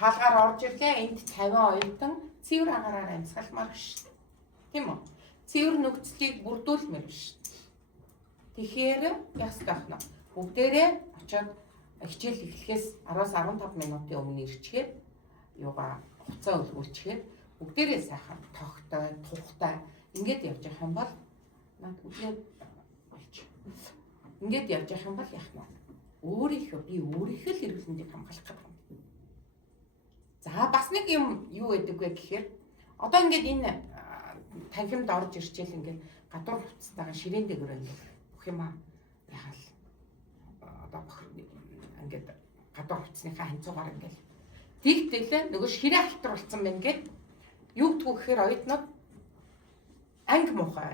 хаалгаар орж ирлээ. Энд 50 оюутан цэвэр агаараар амьсгалмаар шүү дээ. Тийм үү? Цэвэр нөхцөлийг бүрдүүлмээр шүү дээ. Тэгэхээр яс таахна. Бүгдээрээ очиод хичээл эхлэхээс 10-15 минутын өмнө ирчихээр юугаа хуцаа өлгүүлчихээр бүгдээрээ сайхан тогтой, тухтай ингээд явж явах юм бол над үгээд болж. Ингээд явж явах юм бол яах нь? Өөрийнхөө л эрүүл мэндийг хамгаалах гэдэг юм. За бас нэг юм юу гэдэг вэ гэхээр одоо ингээд энэ танхимд орж ирчихэл ингээд гадуур хувцастайгаа ширээн дээгүүр ингээд бүх юм яхал одоо ингээд гадуур хувцсныхаа ханцуугаар ингээд тэгтэлээ нөгөө ширээ халтар болсон байна гэд юу гэдгүү гэхээр оюутнууд анги муухай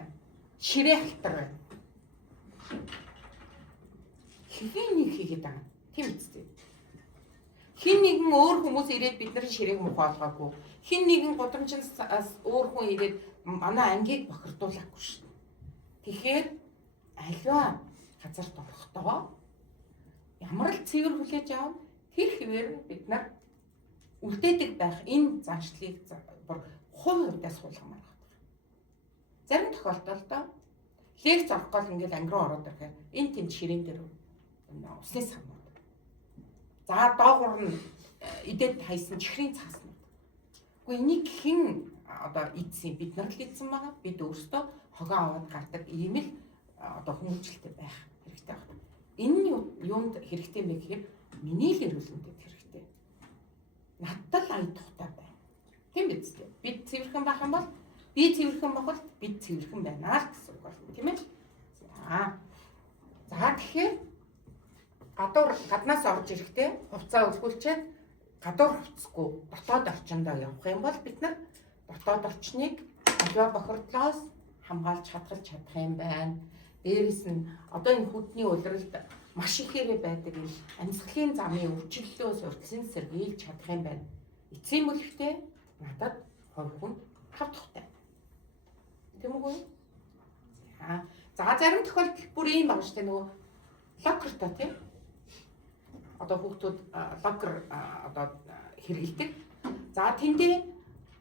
ширээ халтар байна. Хин нэг хийгээд байгаа. Тийм үстэй. Хин нэгэн өөр хүмүүс ирээд бидний ширээг муухай болгоогүй. Хин нэгэн гудамжинд өөр хүн ирээд манай ангийг бохирдуулаагүй шүү дээ. Тэгэхээр аливаа газарт орохдоо ямар л цэвэр хүлээж аав тэр хэвээр бид нар үлдээдэг байх энэ заншлыг бүр хувь хувьдаа суулгамаар байна. Зарим тохиолдолд лекц авах гол ингээд анги руу ороод ирэхээр энэ тэнд ширээн дээр усны самнууд. За доогуур нь идээд хайсан чихрийн цааснууд. Гэхдээ энийг хэн одоо ийдсэн бид нар л ийдсэн байгаа. Бид өөрсдөө хогоо аваад гардаг ийм л одоо хүмүүжлэлтэй байх хэрэгтэй байна. Энэ юунд хэрэгтэй юм бэ гэхээр миний л эрүүл мэндэд хэрэгтэй. Надад л ая тухтай байна. Тийм биз дээ. Бид цэвэрхэн байх юм бол би цэвэрхэн бохол бид цэвэрхэн байна л гэсэн үг байна. Тийм ээ. За тэгэхээр гаднаас орж ирэхдээ хувцас өлгүүлчихэд гадуур хувцсгүй дотоод орчиндөө явах юм бол бид нар дотоод орчныг аливаа бохирдлоос хамгаалж чадах юм байна. Дээрээс нь одоо энэ хүдний улиралд маш ихээр байдаг энэ амьсгалын замын өвчлөлөөс урьдчилан сэргийлж чадах юм байна. Эцсийн мөлөвтэй надад хувь хүн тавтахтай. Тийм үгүй? За зарим тохиолдолд бүр ийм байна шүү дээ нөгөө локертой тийм. Одоо хүүхдүүд локер одоо хэрэгэлдэг. За тэндээ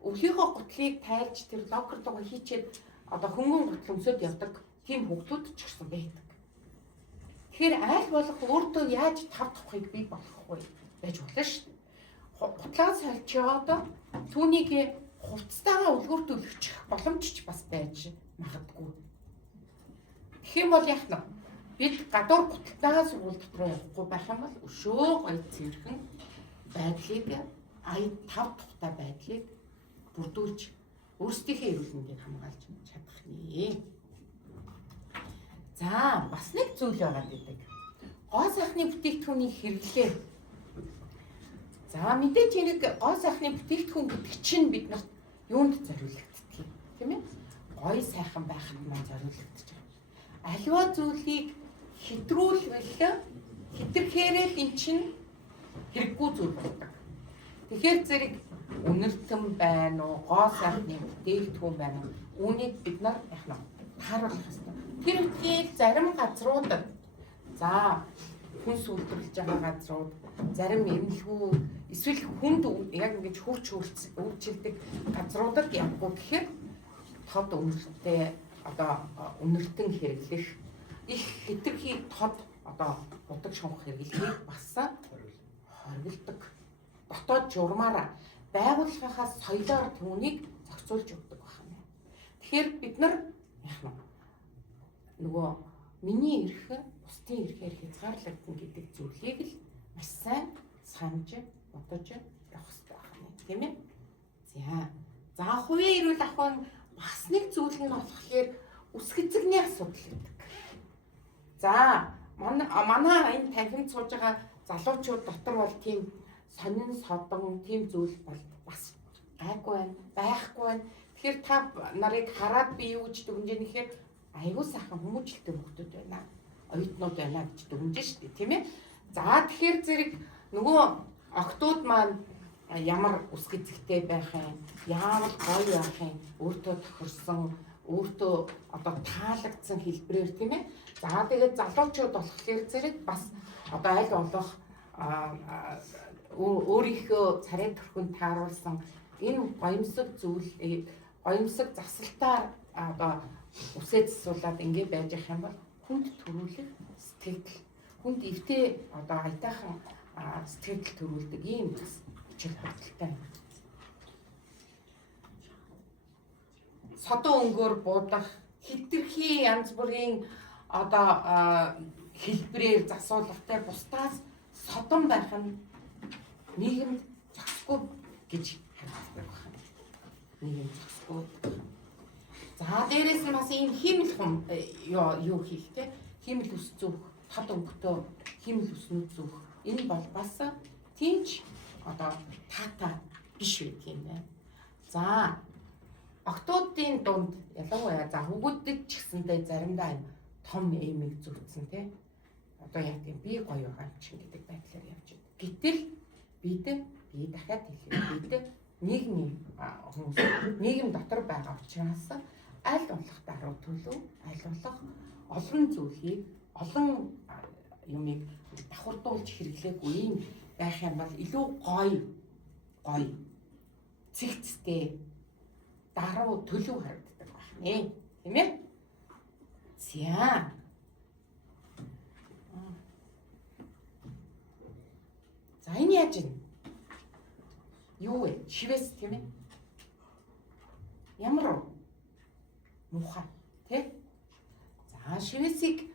өвлийнхөө гутлыг тайлж тэр локер руу хийчээд одоо хөнгөн гутал өмсөд явдаг тийм хүүхдүүд ч гэсэн байдаг. Тэгэхээр аль болох өөртөө яаж тав тухыг бий болгохгүй байж болно шүү дээ. Гутлаа сольчоод түүнийг хувцастайгаа үлгүүртүүлчих боломж ч бас байж магадгүй. Тэгэх юм бол яах нь? Бид гадуур гуталтайгаа сургууль дотор явахгүй байх юм бол өшөө гоё цэвэрхэн байдлыг ая тав тухтай байдлыг бүрдүүлж өөрсдийнхээ эрүүл мэндийг хамгаалж чадах нэ. За бас нэг зүйл байгаа гэдэг. Гоо сайхны бүтээгдэхүүний хэрэглээ. За мэдээж нэг гоо сайхны бүтээгдэхүүн гэдэг чинь бид нарт юунд зориулагддаг юм тийм ээ? Гоё сайхан байхад маань зориулагдаж байгаа. Аливаа зүйлийг хэтрүүлвэл хэтэрхээрээ л эн чинь хэрэггүй зүйл болдог. Тэгэхээр зэрэг үнэртэн байна уу, гоо сайхны бүтээгдэхүүн байна уу? Үүнийг бид нар яах нь тааруулах хэрэгтэй. Тэр үеийг зарим газруудад за хүнс үйлдвэрлэж байгаа газрууд, зарим эмнэлгүү эсвэл хүнд яг ингэж хурц үйлчилдэг газруудад явгүй гэхээр тод үнэртэй одоо үнэртэн хэрэглэх их хэтэрхий тод одоо будаг шунх хэрэглэхийг бас хоригддаг. Дотоод журмаараа байгууллагынхаа соёлоор түүнийг зохицуулж өгдөг байна. Тэгэхээр бид нар яах нь нөгөө миний эрх бусдын эрхээр хязгаарлагдана гэдэг зүйлийг л маш сайн санаж бодож явах хэрэгтэй байна. Тийм ээ? За хувийн эрүүл ахуйн бас нэг зүйл нь болохоор үсгэцэгний асуудал гэдэг. За манай энэ танхимд сууж байгаа залуучууд дотор бол тийм сонин содон тийм зүйл бол бас гайгүй байна, байхгүй байна. Тэгэхээр та нарыг хараад би юу гэж дүгнэж нэхэр аюу сайхан хүмүүжлэлтэй хүмүүс байна. Оюутнууд байна гэж дүгнэж штэ, тийм ээ. За тэгэхээр зэрэг нөгөө охтууд маань ямар үсгэцэгтэй байх юм, яавал гоё байх юм, өөртөө тохирсон, өөртөө одоо таалагдсан хэлбэрээр тийм ээ. За тэгээд залуучууд болохоор зэрэг бас одоо аль болох өөрийнхөө царай төрхөнд тааруулсан энэ гоёмсог зүйл гоёмсог засалтаар одоо үсээ засуулаад ингэ байж их юм бол хүнд төрүүлэх сэтгэл хүнд эвтэй одоо аятайхан сэтгэл төрүүлдэг ийм бас хүчил бодолтой юм. Содон өнгөөр буудах хитрхи янз бүрийн одоо хэлбэрээр засуулгатай бусдаас содон байх нь нийгэмд зохисгүй гэж харагддаг байна. Нийгэм зохисгүй. За дээрээс нь бас ийм химэл хум юу хийх те химэл ус зүөх тод өнгөтэй химэл уснууд зүөх энэ бол бас тийч одоо таата биш үү тийм байна. За октоодын дунд ялангуяа за хөгөөдөд ч гэсэндээ заримдаа том эмийг зүтсэн те одоо яг тийм би гоё байгаа юм чинь гэдэг байдлаар явж байна. Гэтэл би дахиад хэлээ бид нийгэм дотор байгаа учраас аль болох даруй төлөв аль болох олон зүйлийг олон юмыг давхардуулж хэрэглээгүй юм байх юм бол илүү гоё цэгцтэй даруй төлөв харагддаг байна. Тийм ээ? За. За энэ яаж вэ? Юу вэ? Шивээс тийм ээ? Ямар муухай тий? За шивээсийг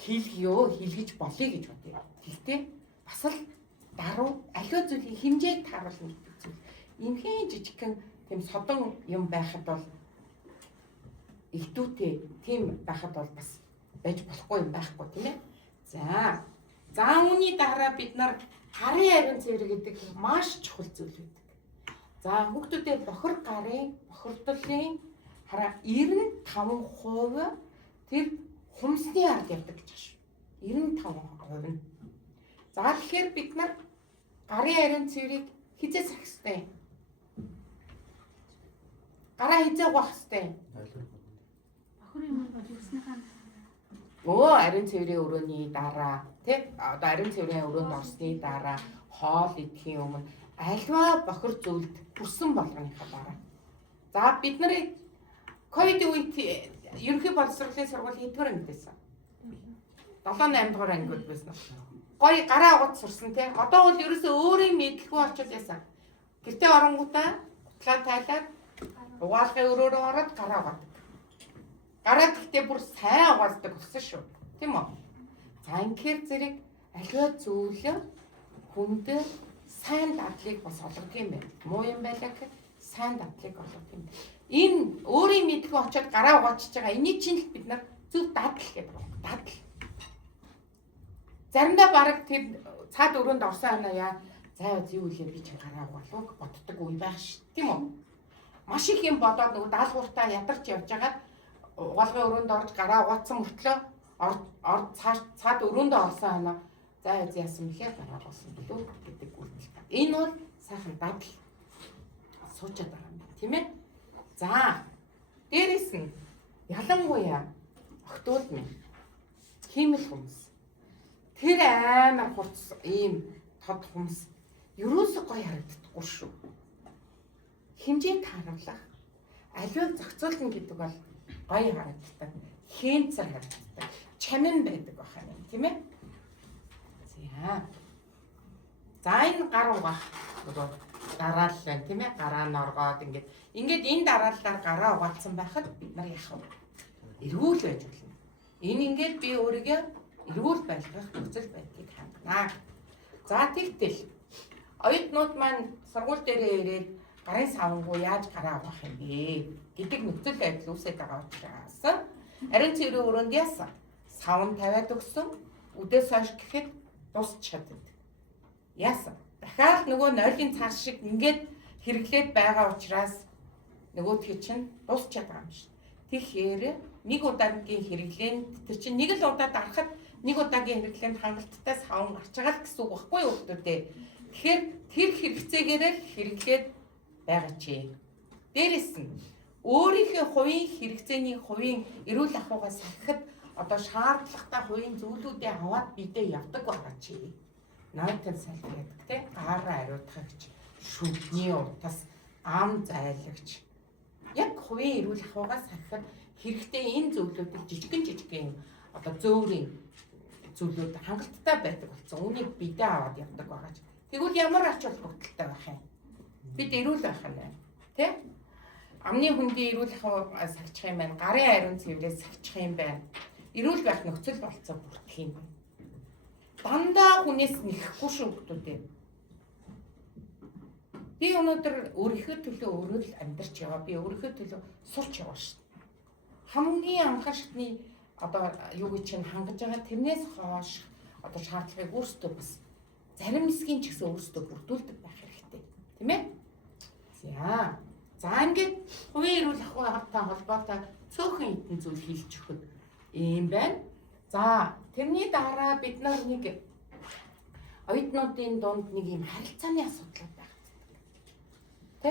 хийлгэж болъё гэж бодъё. Гэхдээ бас л даруй аливаа зүйлийн хэмжээг тааруулна гэдэг зүйл. Инхэн жижигхэн тийм содон юм байхад бол ихтүүтэй тийм байхад бол бас байж болохгүй юм байхгүй тийм ээ. За үүний дараа бид нар гарын ариун цэвэр гэдэг маш чухал зүйл байдаг. За хүүхдүүдэд бохирдлын хараа 95% тэр хумсны ард явдаг гэж байна шүү. 95% нь. За тэгэхээр бид нар гарын ариун цэврийг хизээ сах хэвтэй. Гараа хизээ угаах хэвтэй. Бохор юм бол юусныхаа ариун цэврийн өрөөний дараа тий одоо ариун цэврийн өрөөнд орсны дараа хоол идэхийн өмнө альва бохир зүйлд хүрсэн болгоныхаа дараа. За бид нарыг ковид үед ерөнхий боловсролын сургууль хэдгээр ангидсэн. 7-8 дугаар ангиуд байсан. Гой гараа угад сурсан тий. Одоо бол ерөөсөө өөрийн мэдлгүй очил яасан. Гэртээ оронгуудаа гутлаа тайлаад угаалгын өрөөрөө ороод гараа угаадаг. Гараа гэхдээ бүр сайн угаалдаг болсон шүү. Тийм үү? За инхээр зэрэг аливаа зүйл хүнд сайн дадлыг бас олгох юм байна. Муу юм байлаа гэхэд сайн дадлыг олгох юм. Энэ өөрийн мэдлгүй очиод гараа угаачиж байгаа. Энийг чинь л бид нар зөв дадал гэдэг байна. Дадал. Заримдаа баг тэр цаад өрөөнд орсон анаа заа юу вэ би чинь гараа угаалуу боддог үе байх ш. Тийм үү? Маш их юм бодоод нөгөө даалгавартаа ядарч явж байгаад угаалгын өрөөнд орж гараа угаацсан мөртлөө цаад өрөөнд орсон анаа заа яасан мэхээр гараа угаасан билүү гэдэг үйлдэл. Энэ бол сайхан дадал суучаад байгаа юм байна. Тийм ээ? За дээрэс нь ялангуяа октоод минь химэл хүмүүс тэр амар хурц ийм тод хүмүүс ерөөсөө гоё харагддаггүй шүү. Хэмжээ тааруулах аливаа зохицуулна гэдэг бол гоё харагддаг. Хэнцэр харагддаг. Чанан байдаг байх юм тийм ээ. За энэ гар угаах дараал байна тийм ээ. Гараа нь оргоод ингээд энэ дарааллаар гараа угаалсан байхад бид нар яах вэ? Эрүүл байж болно. Энэ ингээд би өөрийгөө эрүүл байлгах нөхцөл байдлыг хангана. За тэгтэл оюутнууд маань сургууль дээрээ ирээд гарын савангуу яаж гараа угаах юм бэ гэдэг нөхцөл байдал үүсэж байгаа учраас ариун цэврийн өрөөнд яасан? Савн тавиад өгсөн. Үдээс хойш гэхэд дуусч чаддаг. Яасан? Дахиад нөгөө нойлын цаас шиг ингээд хэрэглээд байгаа учраас нөгөөдхий чинь дуусчаад байгаа юм шиг. Тэгэхээр нэг удаагийн хэрэглээнд тэр чинь нэг л удаад арахад нэг удаагийн хэрэглээнд хангалттай савн гарч байгаа л гэсэн үг байхгүй юу хүмүүдээ. Тэгэхээр тэр хэрэгцээгээр л хэрэглээд байгаа чи. Дээрэс нь өөрийнхөө хувийн хэрэгцээний хувийн эрүүл ахуйгаас салхихад одоо шаардлагатай хувийн зүйлүүдээ аваад бидээ явдаг байгаа чи. нойтон салфи гэдэг те гаараа ариутгагч, шүдний утас, ам зайлагч. Яг хувийн эрүүл ахуйгаас харахад хэрэгтэй энэ зөвлөдүүд жижигэн одоо зөөврийн зүйлүүд хангалттай байдаг болсон. Үүнийг бидээ аваад явдаг байгаа ч. Тэгвэл ямар ач холбогдолтой байх юм? Бид эрүүл байх нь байна. Тэ? Амны хүндийн эрүүл ахуйг сахичих юм байна. Гарын ариун цэврээс сахичих юм байна. Эрүүл байх нөхцөл болцоо бүрдэх юм байна. Дандаа хүнээс нэхэхгүй шүү хүмүүстээ. Би өнөөдөр өөрийнхөө төлөө өөрөө л амьдарч яваа. Би өөрийнхөө төлөө сурч яваа шүү. Хамгийн анхны шатны одоо юу гэж чинь хангаж байгаа тэрнээс хойш одоо шаардлагыг өөрсдөө бас зарим хэсгийн ч гэсэн өөрсдөө бүрдүүлдэг байх хэрэгтэй. Тийм ээ? За ингээд хувийн эрүүл ахуйтай холбоотой цөөхөн хэдэн зүйл хэлж өгөхөд ийм байна. За тэрний дараа бид нар нэг оюутнуудын дунд нэг юм харилцааны асуудал байна. Тэ?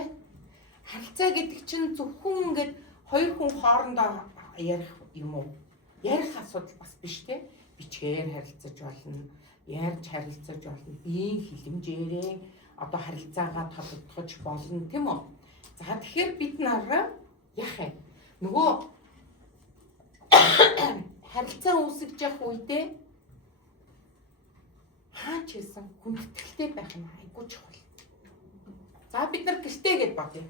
Харилцаа гэдэг чинь зөвхөн ингээд хоёр хүн хоорондоо ярих юм уу? Ярих асуудал бас биш те. Бичгээр харилцаж болно, ярьж харилцаж болно, биеийн хилэмжээрээ одоо харилцаагаа тодтогч болно тийм үү? За тэгэхээр бид нараа яах вэ? Нөгөө харилцаа үүсгэж явах үедээ хаач хийсэн хүндэтгэлтэй байх нь айгүй чухал. За бид нар гэртээ гэж бодъё.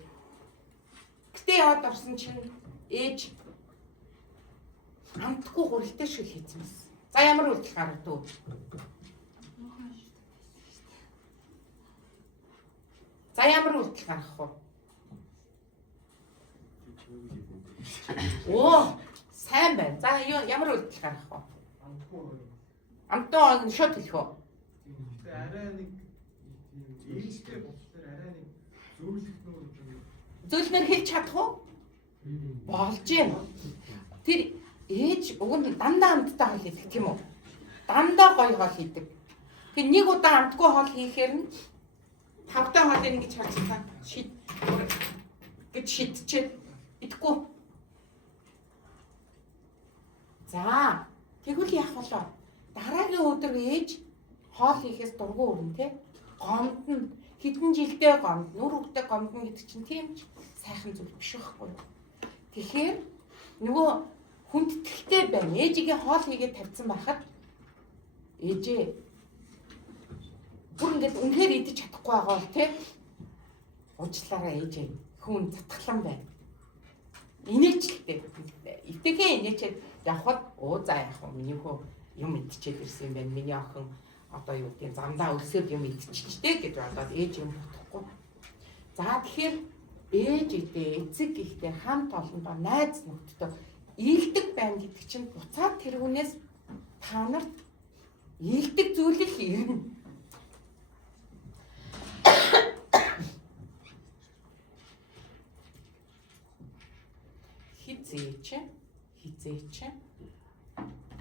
Гэртээ яваад орсон чинь ээж амтгүй гурилтай шүл хийсэн юм. За ямар үйлдэл гаргадав? За ямар үйлдэл гаргах вэ? Оо, сайн байна. За ямар үйлдэл гаргах вэ? Амтгүй шууд хэлэх үү? Арай нэг ээлжтэй болчихлоо арай нэг зөвлөнөр хэлж чадах уу? Болж юм. Тэр ээж уг нь дандаа амттай хоол хийдэг тийм үү? Дандаа гоё хоол хийдэг. Тэг нэг удаа амтгүй хоол хийхээр нь тавтай хоолыг ингэж харцгаа гэж шидчихэд идэхгүй. За тэгвэл яах вэ? Дараагийн өдөр ээж хоол хийхээс дургүй өрн те. Гомдно. Хэдэн жилдээ гомдно. Нүр хөвгтэй гомдно гэдэг чинь тийм ч сайхан зүйл биш байхгүй. Тэгэхээр нөгөө хүндэтгэлтэй байна. Ээжигээ хоол хийгээд тавьсан байхад ээжээ бүр ингээд үнэхээр идэж чадахгүй байгаа бол те. Уучлаарай ээжээ. Хүн затгалан байна. Инээчлээ. Итгэхээ инээчээд явхад за яах вэ? Миний хөө юм идчихэл ирсэн юм байна. Миний охин одоо юу гэдэг замдаа өлсөд юм идчихчтэй гэж бодоод ээж юм бодохгүй. За тэгэхээр ээж идэ эцэг ихтэй хамт олондоо найз нөхдөд ийдэг байна гэдэг чинь буцаад тэр хүнээс та нарт ийдэг зүйлийг ирнэ. Хизээч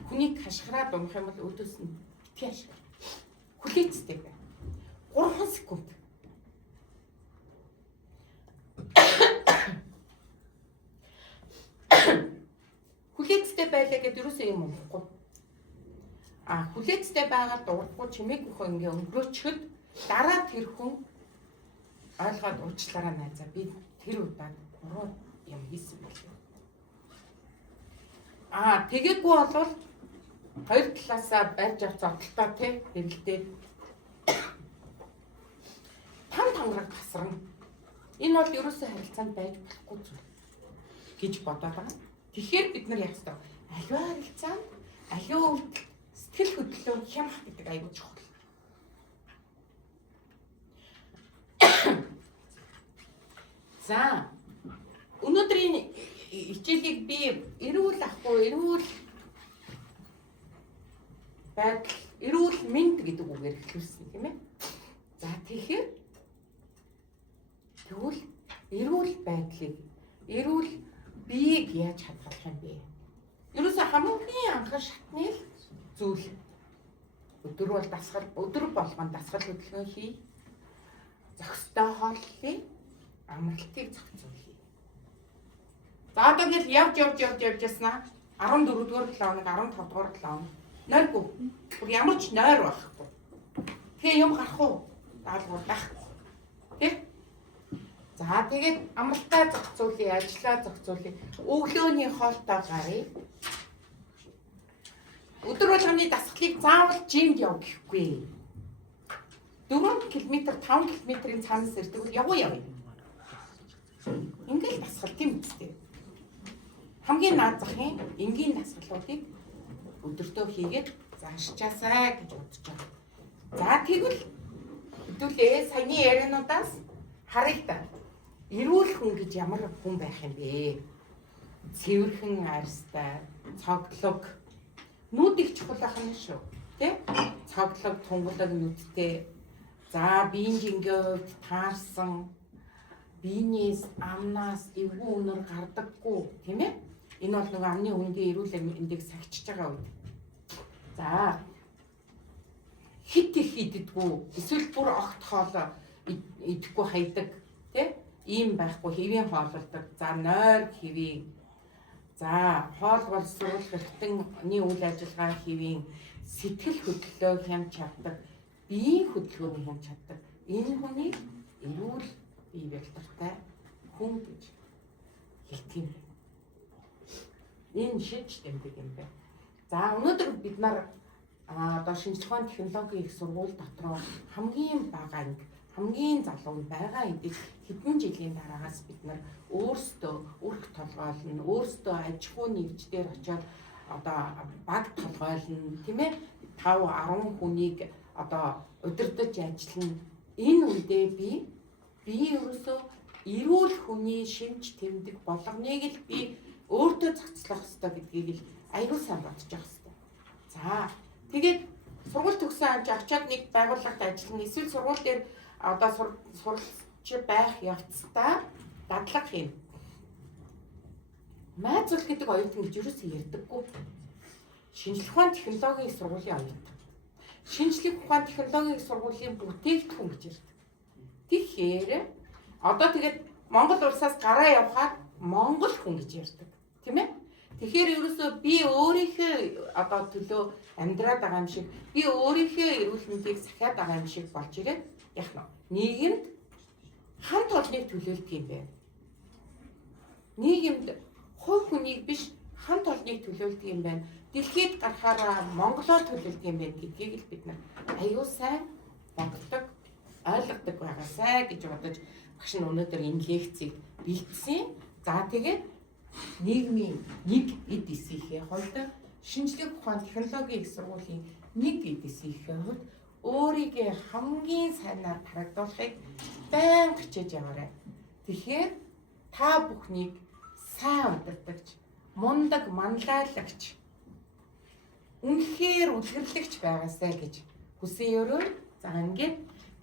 хүнийг хашгираад умах юм бол өдөөс нь битгий ашиг. Хүлээцтэй байна. 3 секунд. Хүлээцтэй байлаа гэдээ юусоо юм болохгүй. Хүлээцтэй байгаад дурахгүй чимээг өхөө ингээ өнгөрөөчхөд дараа тэр хүн ойлгоод уучлаарай найзаа би тэр удаад 3 юм хийсэн байлаа. Тэгээггүй болвол хоёр талаасаа барьж авч зодтолтой тий хэрэлдээд тангараг тасарна. Энэ бол ерөөсөө харилцаанд байж болохгүй зүйл гэж бодоод байгаа. Тэгэхээр бид нар яах ёстой? Аливаа харилцаанд аливаа үйлдэл сэтгэл хөдлөлөөр хямх гэдэг аягүй чухал. За өнөөдрийн хичээлийг би эрүүл ахгүй эрүүл байдал эрүүл мэнд гэдэг үгээр хэлсэн тийм ээ. За тэгэхээр тэгвэл эрүүл байдлыг эрүүл биеийг яаж хадгалах юм бэ? Ерөөсөө хамгийн анхны шатны зүйл өдөр болгон дасгал хөдөлгөөн хий. Зохистой хооллолыг амралтыг зохицуулъя. За одоо ингээл явж яснаа 14 дугаар 7 хоног 15 дугаар 7 хоног нойргүй. Бүр ямар ч нойр байхгүй. Тэгээ юм гарах уу? Даалгавар байхгүй. Тэ? За тэгээд амралтаа зохицуулъя, ажлаа зохицуулъя. Өглөөний хоолтой гарыг. Өдөр болгоны дасгалыг заавал жимд яв гэхгүй. 4 км 5 км-ийн цаанаас ирдэг бол яваа. Ингээл дасгал тийм үстэй. Хамгийн наад захын энгийн дасгалуудыг өдөртөө хийгээд заашчаасаа гэж бодож байгаа. За тэгвэл хэдүүлээ саяны яриануудаас харъя та. Эрүүл хүн гэж ямар хүн байх юм бэ? Цэвэрхэн арьстай, цоглог, нүдийг чухал байх нь шүү. Тэ? Цоглог, тунгалаг нүдтэй. За биеийн жингээд таарсан, биенээс амнаас эвгүй үнэр гардаггүй, тийм ээ? Энэ бол нөгөө амны үнгийн эрүүл индекс сахижж байгаа үед. За хит их идэггүй, эсвэл бүр огт хоол идэхгүй хайдаг, тийм? Ийм байхгүй хэвийн хоололдог. За нойр хэвийн. За хоол боловсруулах эртний үйл ажиллагаа хэвийн, сэтгэл хөдлөлөө хямж чаддаг, биеийн хөдөлгөөний хямж чаддаг. Энэ хүний эрүүл бие барилттай хүн гэж хэлдэг юм. Энэ шиж тэмдэг юм байна. За өнөөдөр бид нар одоо шинжлэх ухааны технологийн их сургууль дотроо хамгийн бага анги, хамгийн залуу байгаа эдийг хэдэн жилийн дараагаас бид нар өөрсдөө үрх толгойлно, өөрсдөө аж ахуй нэгждэр очиод одоо баг толгойлно, тийм ээ? 5-10 хүнийг одоо удирдах ажиллана. Энэ үедээ би ерөөсөө эрүүл хүний шинж тэмдэг болгоныг л би өөртөө зохицлох хэрэгтэй гэдгийг л аюул сайн бодож явах хэрэгтэй. За тэгээд сургууль төгсөн анч очиод нэг байгууллагад ажиллана. Эсвэл сургууль дээр одоо суралцж байх явцдаа дадлага хийн. Майзуул гэдэг оюутан гэж юусэн ярьдаггүй. Шинжлэх ухааны технологийн сургуулийн оюутан. Шинжлэх ухааны технологийн сургуулийн бүтээгдэхүүн гэж ярьдаг. Тэгэхээр одоо тэгээд Монгол улсаас гараа явхад Монгол хүн гэж ярьдаг. Тийм ээ? Тэгэхээр ерөөсөө би өөрийнхөө одоо төлөө амьдраад байгаа юм шиг, би өөрийнхөө эрүүл мэндийг сахиад байгаа юм шиг болж ирээд яг нийгэмд хамт олныг төлөөлдөг юм байна. Нийгэмд хувь хүнийг биш хамт олныг төлөөлдөг юм байна. Дэлхийд гарахаараа Монголоо төлөөлдөг юм байна гэдгийг л бид нар аюул сайн боддог, ойлгодог байгаасай гэж бодож багш нь өнөөдөр энэ лекцийг бэлдсэн. За тэгээд нийгмийн нэг эд эсийнхээ хувьд шинжлэх ухааны технологийн их сургуулийн нэг эд эсийнхээ хувьд өөрийгөө хамгийн сайнаар харагдуулахыг байнга хичээж яваарай. Тэгэхээр та бүхнийг сайн удирдагч, мундаг манлайлагч, үнэхээр үлгэрлэгч байгаасай гэж хүсэн өрөө. За ингээд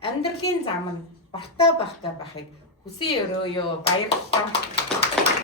амьдралын зам нь бортой байхыг хүсэн өрөөё. Баярлалаа.